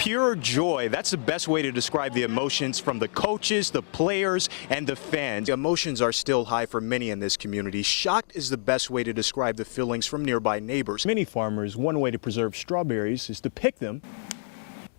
Pure joy. That's the best way to describe the emotions from the coaches, the players, and the fans. The emotions are still high for many in this community. Shocked is the best way to describe the feelings from nearby neighbors. Many farmers, one way to preserve strawberries is to pick them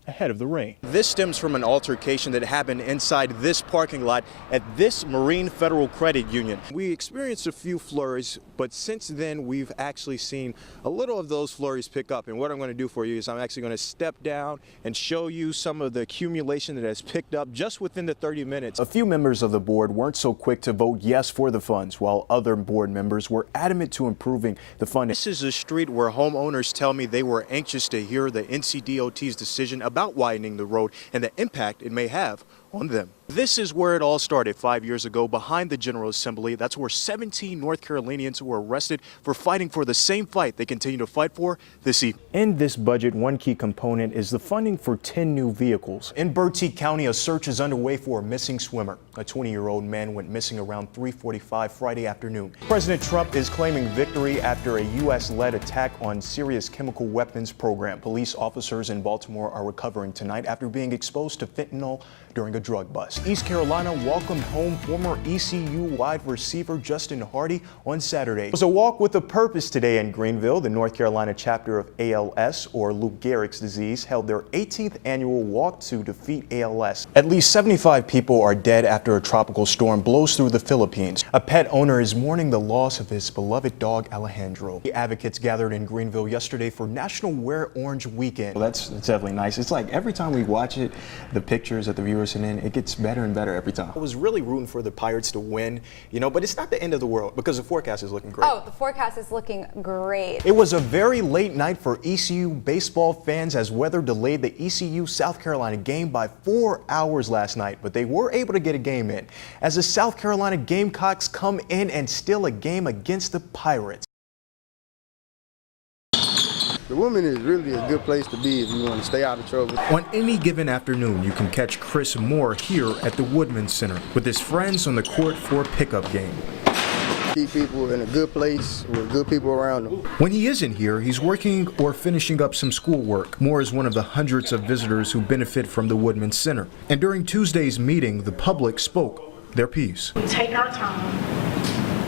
ahead of the rain. This stems from an altercation that happened inside this parking lot at this Marine Federal Credit Union. We experienced a few flurries, but since then we've actually seen a little of those flurries pick up. And what I'm going to do for you is I'm actually going to step down and show you some of the accumulation that has picked up just within the 30 minutes. A few members of the board weren't so quick to vote yes for the funds, while other board members were adamant to improving the fund. This is a street where homeowners tell me they were anxious to hear the NCDOT's decision about widening the road and the impact it may have on them. This is where it all started 5 years ago behind the General Assembly. That's where 17 North Carolinians were arrested for fighting for the same fight they continue to fight for this evening. In this budget, one key component is the funding for 10 new vehicles. In Bertie County, a search is underway for a missing swimmer. A 20-year-old man went missing around 3:45 Friday afternoon. President Trump is claiming victory after a U.S.-led attack on Syria's chemical weapons program. Police officers in Baltimore are recovering tonight after being exposed to fentanyl during a drug bust. East Carolina welcomed home former ECU wide receiver Justin Hardy on Saturday. It was a walk with a purpose today in Greenville. The North Carolina chapter of ALS, or Lou Gehrig's disease, held their 18th annual walk to defeat ALS. At least 75 people are dead after a tropical storm blows through the Philippines. A pet owner is mourning the loss of his beloved dog Alejandro. The advocates gathered in Greenville yesterday for National Wear Orange Weekend. Well, that's definitely nice. It's like every time we watch it, the pictures that the viewers send in, it gets better and better every time. I was really rooting for the Pirates to win, but it's not the end of the world because the forecast is looking great. Oh, the forecast is looking great. It was a very late night for ECU baseball fans as weather delayed the ECU South Carolina game by 4 hours last night, but they were able to get a game in as the South Carolina Gamecocks come in and steal a game against the Pirates. The Women is really a good place to be if you want to stay out of trouble. On any given afternoon, you can catch Chris Moore here at the Woodman Center with his friends on the court for a pickup game. Keep people in a good place with good people around them. When he isn't here, he's working or finishing up some schoolwork. Moore is one of the hundreds of visitors who benefit from the Woodman Center. And during Tuesday's meeting, the public spoke their piece. We take our time,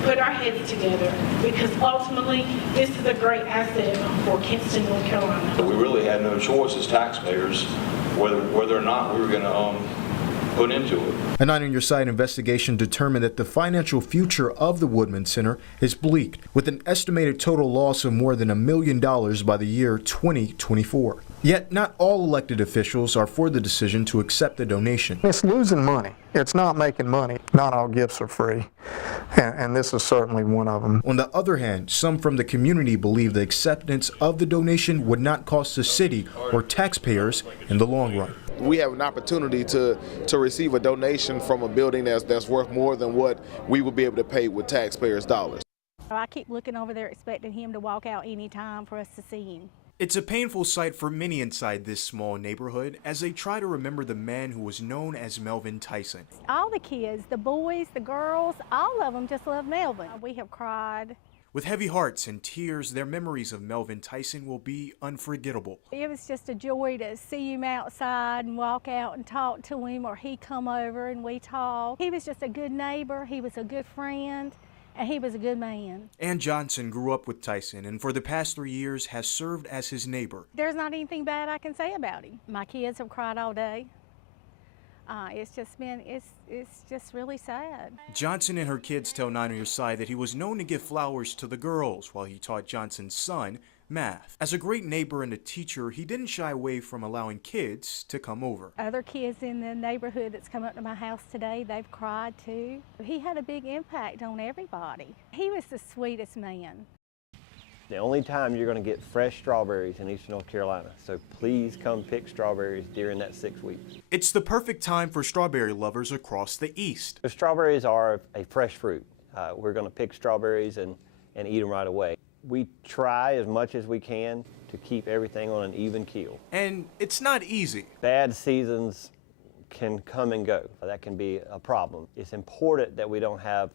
put our heads together, because ultimately this is a great asset for Kinston, North Carolina. We really had no choice as taxpayers whether or not we were going to put into it. A 9 on Your Side investigation determined that the financial future of the Woodman Center is bleak, with an estimated total loss of more than $1 million by the year 2024. Yet not all elected officials are for the decision to accept the donation. It's losing money. It's not making money. Not all gifts are free, and this is certainly one of them. On the other hand, some from the community believe the acceptance of the donation would not cost the city or taxpayers in the long run. We have an opportunity to receive a donation from a building that's worth more than what we would be able to pay with taxpayers' dollars. I keep looking over there expecting him to walk out any time for us to see him. It's a painful sight for many inside this small neighborhood as they try to remember the man who was known as Melvin Tyson. All the kids, the boys, the girls, all of them just love Melvin. We have cried. With heavy hearts and tears, their memories of Melvin Tyson will be unforgettable. It was just a joy to see him outside and walk out and talk to him, or he come over and we talk. He was just a good neighbor, he was a good friend, and he was a good man. Ann Johnson grew up with Tyson and for the past 3 years has served as his neighbor. There's not anything bad I can say about him. My kids have cried all day. It's just really sad. Johnson and her kids tell 9 on Your Side that he was known to give flowers to the girls while he taught Johnson's son math. As a great neighbor and a teacher, he didn't shy away from allowing kids to come over. Other kids in the neighborhood that's come up to my house today, they've cried too. He had a big impact on everybody. He was the sweetest man. The only time you're going to get fresh strawberries in Eastern North Carolina, so please come pick strawberries during that 6 weeks. It's the perfect time for strawberry lovers across the East. The strawberries are a fresh fruit. We're going to pick strawberries and eat them right away. We try as much as we can to keep everything on an even keel. And it's not easy. Bad seasons can come and go. That can be a problem. It's important that we don't have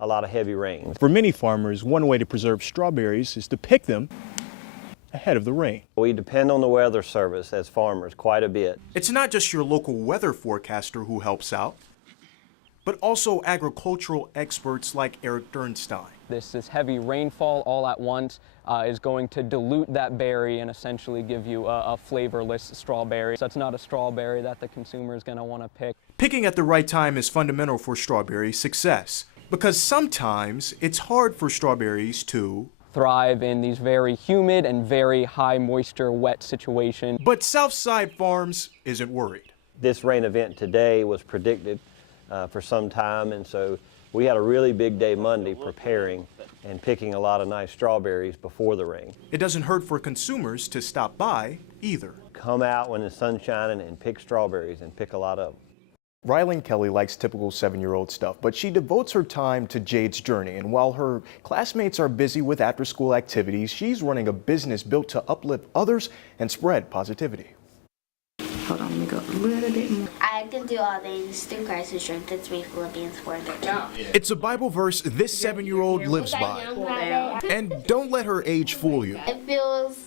a lot of heavy rains. For many farmers, one way to preserve strawberries is to pick them ahead of the rain. We depend on the weather service as farmers quite a bit. It's not just your local weather forecaster who helps out, but also agricultural experts like Eric Dernstein. This heavy rainfall all at once is going to dilute that berry and essentially give you a flavorless strawberry. So it's not a strawberry that the consumer is going to want to pick. Picking at the right time is fundamental for strawberry success, because sometimes it's hard for strawberries to thrive in these very humid and very high moisture, wet situations. But Southside Farms isn't worried. This rain event today was predicted for some time, and so we had a really big day Monday preparing and picking a lot of nice strawberries before the rain. It doesn't hurt for consumers to stop by either. Come out when the sun's shining and pick strawberries, and pick a lot of them. Rylan Kelly likes typical 7-year-old stuff, but she devotes her time to Jade's journey. And while her classmates are busy with after-school activities, she's running a business built to uplift others and spread positivity. Hold on, let me go a little bit more. I can do all things through Christ who strengthens me, Philippians 4:13. It's a Bible verse this 7-year-old lives by. And don't let her age fool you. It feels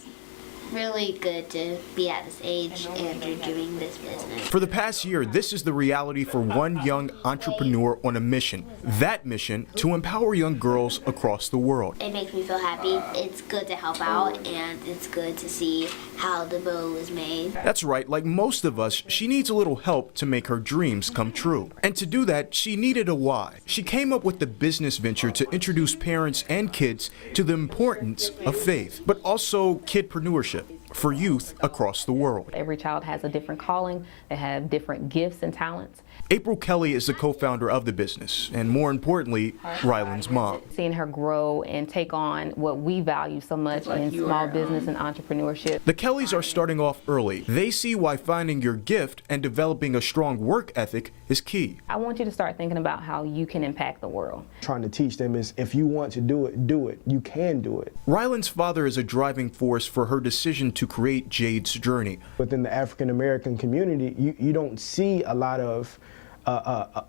really good to be at this age and you're doing this business. For the past year, this is the reality for one young entrepreneur on a mission. That mission to empower young girls across the world. It makes me feel happy. It's good to help out, and it's good to see how the bow is made. That's right, like most of us, she needs a little help to make her dreams come true. And to do that, she needed a why. She came up with the business venture to introduce parents and kids to the importance of faith, but also kidpreneurship for youth across the world. Every child has a different calling. They have different gifts and talents. April Kelly is the co-founder of the business, and more importantly, Rylan's mom. Seeing her grow and take on what we value so much in small business and entrepreneurship. The Kellys are starting off early. They see why finding your gift and developing a strong work ethic is key. I want you to start thinking about how you can impact the world. Trying to teach them is, if you want to do it, do it. You can do it. Rylan's father is a driving force for her decision to create Jade's Journey. Within the African American community, you don't see a lot of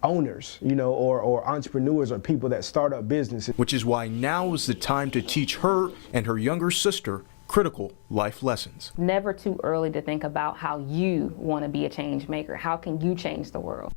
owners, or entrepreneurs or people that start up businesses. Which is why now is the time to teach her and her younger sister critical life lessons. Never too early to think about how you want to be a change maker. How can you change the world?